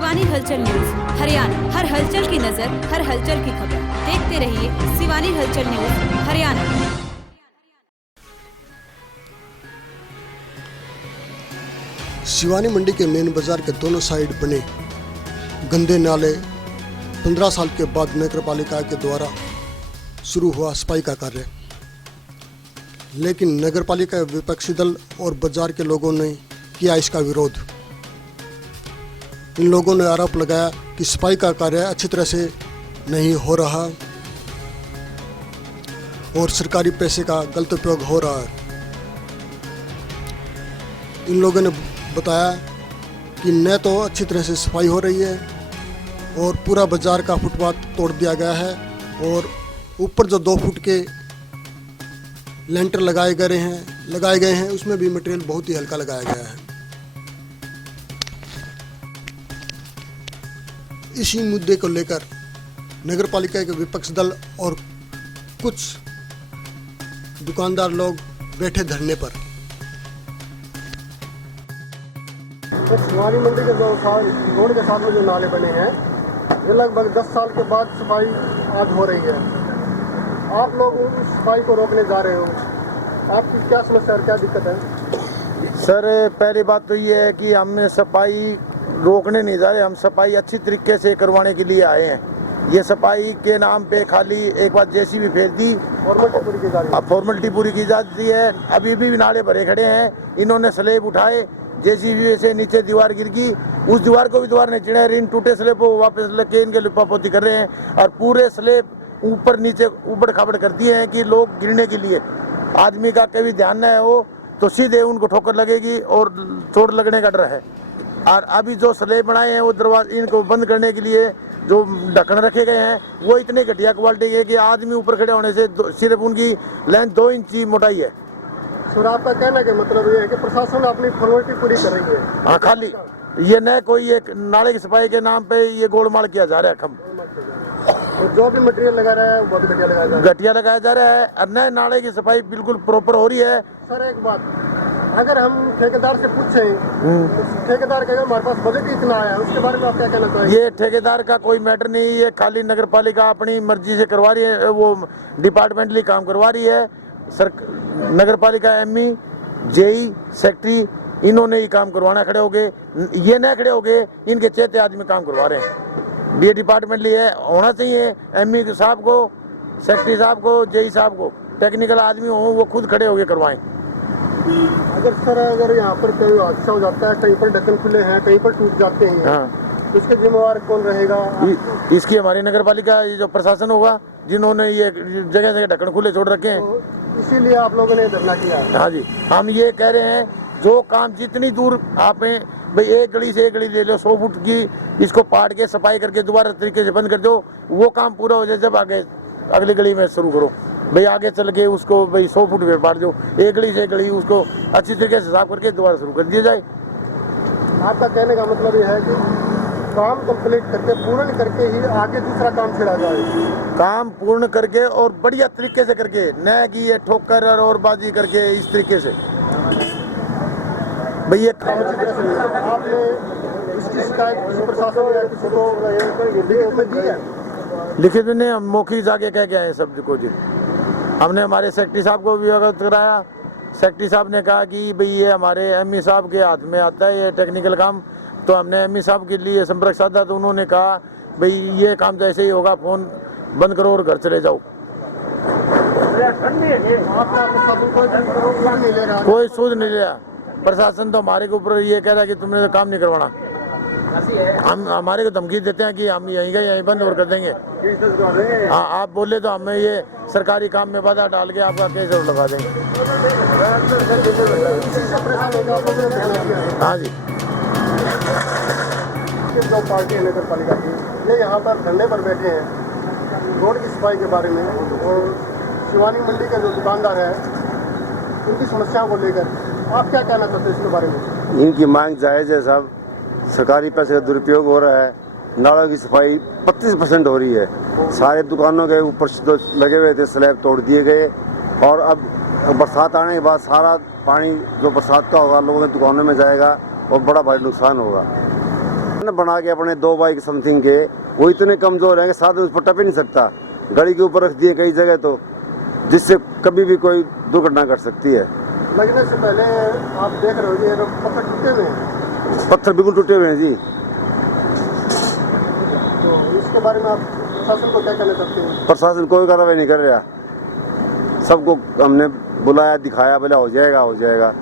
शिवानी हलचल न्यूज हरियाणा, हर हलचल की नजर, हर हलचल की खबर। देखते रहिए शिवानी हलचल न्यूज हरियाणा। शिवानी मंडी के मेन बाजार के दोनों साइड बने गंदे नाले 15 साल के बाद नगर पालिका के द्वारा शुरू हुआ सफाई का कार्य, लेकिन नगर पालिका विपक्षी दल और बाजार के लोगों ने किया इसका विरोध। इन लोगों ने आरोप लगाया कि सफाई का कार्य अच्छी तरह से नहीं हो रहा और सरकारी पैसे का गलत उपयोग हो रहा है। इन लोगों ने बताया कि न तो अच्छी तरह से सफाई हो रही है और पूरा बाजार का फुटपाथ तोड़ दिया गया है और ऊपर जो 2 फुट के लेंटर लगाए गए हैं उसमें भी मटेरियल बहुत ही हल्का लगाया गया है। इसी मुद्दे को लेकर नगर पालिका के विपक्ष दल और कुछ दुकानदार लोग बैठे धरने पर। तो शिवानी मंडी के रोड के साथ में जो नाले बने हैं ये लगभग 10 साल के बाद सफाई आज हो रही है। आप लोग उस सफाई को रोकने जा रहे हो, आपकी क्या समस्या और क्या दिक्कत है? सर पहली बात तो ये है कि हम सफाई रोकने नहीं जा रहे, हम सफाई अच्छी तरीके से करवाने के लिए आए हैं। ये सफाई के नाम पे खाली एक बार जेसीबी फेर दी, फॉर्मेलिटी पूरी की जाती है। अभी भी नाले भरे खड़े हैं, इन्होंने स्लेब उठाए, जेसीबी से नीचे दीवार गिर गई, उस दीवार को भी दीवार ने चिड़ा, इन टूटे स्लेब को वापस लेके इनके लिपापोती कर रहे हैं और पूरे स्लेब ऊपर नीचे ऊबड़ खाबड़ कर दिए हैं कि लोग गिरने के लिए आदमी का कभी ध्यान न है वो तो सीधे उनको ठोकर लगेगी और चोट लगने का डर है। और अभी जो स्लेब बनाए हैं वो दरवाजे इनको बंद करने के लिए जो ढक्कन रखे गए हैं वो इतने घटिया क्वालिटी के कि आदमी ऊपर खड़े होने से सिर्फ उनकी लेंथ 2 इंच मोटाई है। सर आपका कहना का मतलब ये है कि प्रशासन अपनी फॉर्मेलिटी पूरी कर रही है? हाँ, खाली ये न कोई एक नाले की सफाई के नाम पे ये गोलमाल किया जा रहा है। कम जो भी मटेरियल लगा रहा है बहुत घटिया लगाया जा रहा है और न नाले की सफाई बिल्कुल प्रॉपर हो रही है। सर एक बात, अगर हम ठेकेदार से पूछें तो ठेकेदार कहेगा हमारे पास बजट ही इतना आया है, उसके बारे में आप क्या कहना चाहेंगे? ये ठेकेदार का कोई मैटर नहीं, ये खाली नगर पालिका अपनी मर्जी से करवा रही है, वो डिपार्टमेंटली काम करवा रही है। नगर पालिका एमई जेई सेक्रेटरी इन्होंने ही काम करवाना खड़े हो गए, ये न खड़े हो गए, इनके चेते आदमी काम करवा रहे हैं। ये डिपार्टमेंटली है, होना चाहिए एमई साहब को, सेक्रेटरी साहब को, जेई साहब को, टेक्निकल आदमी हो वो खुद खड़े हो गए करवाएं। अगर यहाँ पर कोई हादसा हो जाता है, कहीं पर ढक्कन खुले हैं, कहीं पर टूट जाते हैं, हाँ, इसके जिम्मेवार कौन रहेगा? इसकी हमारी नगर पालिका जो प्रशासन होगा जिन्होंने ये जगह जगह ढक्कन खुले छोड़ रखे हैं, तो इसीलिए आप लोगों ने धरना किया? हाँ जी, हम ये कह रहे हैं जो काम जितनी दूर आप भाई एक गली से एक गली ले लो, 100 फुट की इसको पाट के सफाई करके दोबारा तरीके से बंद कर दो, वो काम पूरा हो जाए जब आगे अगली गली में शुरू करो। भाई आगे चल के उसको भाई 100 फुट पे पाट दो, एक गली से एक गली उसको अच्छी तरीके से साफ करके दोबारा शुरू कर दिया जाए। आपका कहने का मतलब ये है कि काम कंप्लीट करके पूर्ण करके ही आगे दूसरा काम छिड़ा जाए? काम पूर्ण करके और बढ़िया तरीके से करके, न कि ये ठोकर और बाजी करके इस तरीके से। भाई ये आपने इसकी शिकायत किसी प्रशासन या किसी को लिखित में दी है? लिखित में नहीं, हम मौखिक जाके कह के आए सब को जी। हमने हमारे सेक्रेटरी साहब को भी अवगत कराया, सेक्रेटरी साहब ने कहा कि भाई ये हमारे एमई साहब के हाथ में आता है ये टेक्निकल काम, तो हमने एमई साहब के लिए संपर्क साधा तो उन्होंने कहा भाई ये काम तो ऐसे ही होगा, फोन बंद करो और घर चले जाओ। कोई सूद नहीं लिया प्रशासन, तो हमारे के ऊपर ये कह रहा है कि तुमने तो काम नहीं करवाना। हम हमारे को धमकी देते हैं कि हम यहीं का यहीं बंद और कर देंगे। हाँ, आप बोले तो हमें ये सरकारी काम में बाधा डाल के आपका केस और लगा देंगे। हाँ जी, जो पार्टी है नगर पालिका की, ये यहाँ पर धरने पर बैठे हैं रोड की सफाई के बारे में, और शिवानी मंडी के जो दुकानदार है उनकी समस्याओं को लेकर आप क्या कहना चाहते हैं इसके बारे में? इनकी मांग जायज़ है साहब, सरकारी पैसे का दुरुपयोग हो रहा है, नालों की सफाई 25% हो रही है, सारे दुकानों के ऊपर जो लगे हुए थे स्लैब तोड़ दिए गए, और अब बरसात आने के बाद सारा पानी जो बरसात का होगा लोगों के दुकानों में जाएगा और बड़ा भारी नुकसान होगा। ना बना के अपने 2 बाइक समथिंग के, वो इतने कमजोर हैं कि साधन उस पर टप ही नहीं सकता। गाड़ी के ऊपर रख दिए कई जगह तो, जिससे कभी भी कोई दुर्घटना घट सकती है। लगने से पहले आप देख रहे हो ये पत्थर टूटे हुए हैं, पत्थर बिल्कुल टूटे हुए हैं जी। तो इसके बारे में आप प्रशासन को क्या कहना चाहते हैं? प्रशासन कोई कार्रवाई नहीं कर रहा। सबको हमने बुलाया, दिखाया, बोला हो जाएगा हो जाएगा।